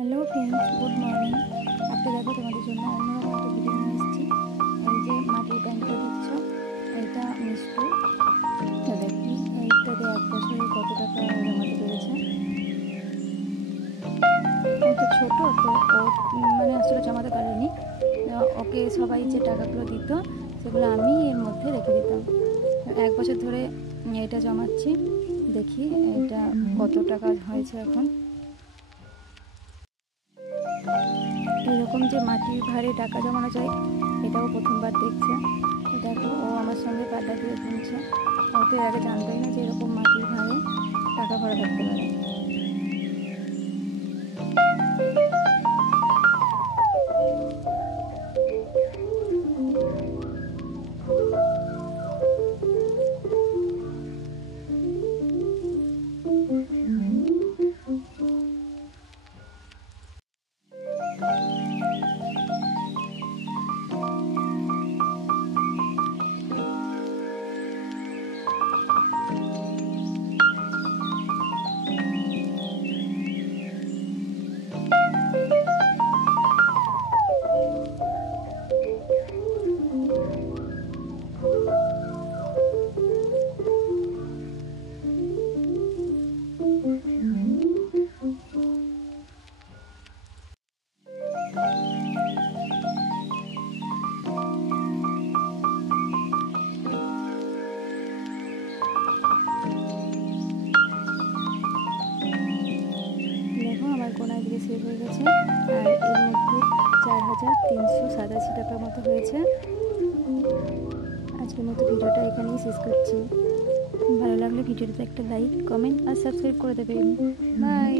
Hello friends, good morning. আজকে দেখো তোমাদের জন্য অন্যরকম একটা ভিডিও নিয়ে এসেছি। এই যে মাটির ট্যাঙ্কটা দেখছো, এটা মিষ্টু। তো দেখি এইটাতে 1 বছরে কত টাকা জমাতে পেরেছে। ও তো ছোটো, তো ও মানে আসলে জমাতে পারেনি। ওকে সবাই যে টাকাগুলো দিত সেগুলো আমি এর মধ্যে রেখে দিতাম। 1 বছর ধরে এটা জমাচ্ছি। দেখি এটা কত টাকা হয়েছে এখন। এরকম যে মাটির ভারে টাকা জমানো যায়, এটাও প্রথমবার দেখছে। দেখো, ও আমার সঙ্গে পাল্লা দিয়ে গুনছে। ও তো এর আগে জানতোই না যে এরকম মাটির ভারে টাকা ভরা থাকতে পারে। দেখো, আমার কোনায় দিকে সেভ হয়ে গেছে, আর এর মধ্যে 4,387 টাকার মতো হয়েছে। আজকের মতো ভিডিওটা এখানেই শেষ করছি। ভালো লাগলে ভিডিওটাতে একটা লাইক, কমেন্ট আর সাবস্ক্রাইব করে দেবেন। বাই।